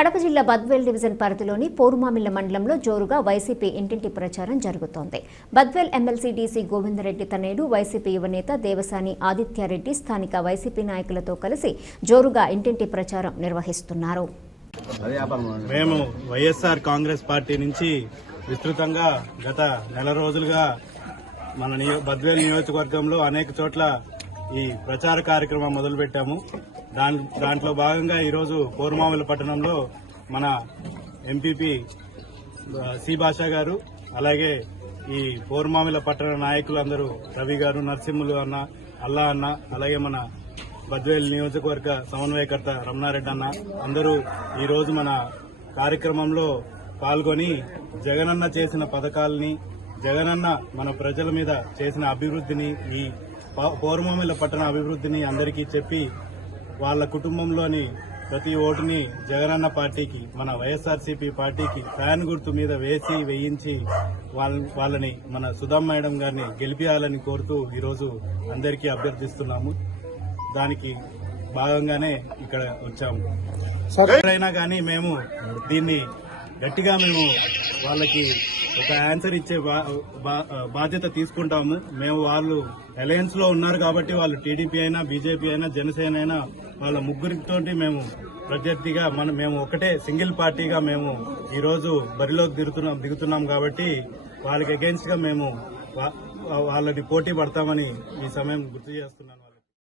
కడప జిల్లా బద్వేల్ డివిజన్ పరిధిలోని పోరుమామిళ్ల మండలంలో జోరుగా వైసీపీ ఇంటింటి ప్రచారం జరుగుతోంది. బద్వేల్ ఎమ్మెల్సీ డీసీ గోవిందరెడ్డి తనయుడు వైసీపీ యువనేత దేవసాని ఆదిత్యారెడ్డి స్థానిక వైసీపీ నాయకులతో కలిసి జోరుగా ఇంటింటి ప్రచారం నిర్వహిస్తున్నారు. మేము వైఎస్ఆర్ కాంగ్రెస్ పార్టీ నుంచి విస్తృతంగా గత నెల రోజులుగా మన బద్వేల్ నియోజకవర్గంలో అనేక చోట్ల ఈ ప్రచార కార్యక్రమం మొదలుపెట్టాము. దాంట్లో భాగంగా ఈరోజు పోరుమామిళ్ల పట్టణంలో మన ఎంపీపీ సి భాషా గారు, అలాగే ఈ పోరుమామిళ్ల పట్టణ నాయకులందరూ రవి గారు, నరసింహులు అన్న, అల్లా అన్న, అలాగే మన బద్వేల్ నియోజకవర్గ సమన్వయకర్త రమణారెడ్డి అన్న అందరూ ఈరోజు మన కార్యక్రమంలో పాల్గొని జగనన్న చేసిన పథకాలని, జగనన్న మన ప్రజల మీద చేసిన అభివృద్ధిని, ఈ పోరుమామిళ్ల పట్టణ అభివృద్ధిని అందరికీ చెప్పి వాళ్ళ కుటుంబంలోని ప్రతి ఓటుని జగనన్న పార్టీకి, మన వైఎస్ఆర్సీపీ పార్టీకి ఫ్యాన్ గుర్తు మీద వేయించి వాళ్ళని మన సుధా మేడం గారిని గెలిపియాలని కోరుతూ ఈరోజు అందరికీ అభ్యర్థిస్తున్నాము. దానికి భాగంగానే ఇక్కడ వచ్చాము. ఎవరైనా కానీ మేము దీన్ని గట్టిగా వాళ్ళకి ఒక ఆన్సర్ ఇచ్చే బాధ్యత తీసుకుంటాము. వాళ్ళు అలయన్స్ లో ఉన్నారు కాబట్టి వాళ్ళు టీడీపీ అయినా, బీజేపీ అయినా, జనసేన అయినా వాళ్ళ ముగ్గురితో మేము ప్రత్యర్థిగా మేము ఒకటే సింగిల్ పార్టీగా మేము ఈరోజు బరిలోకి దిగుతున్నాం కాబట్టి వాళ్ళకి అగెన్స్ట్ గా మేము వాళ్ళని పోటీ పడతామని ఈ సమయం గుర్తు చేస్తున్నాను.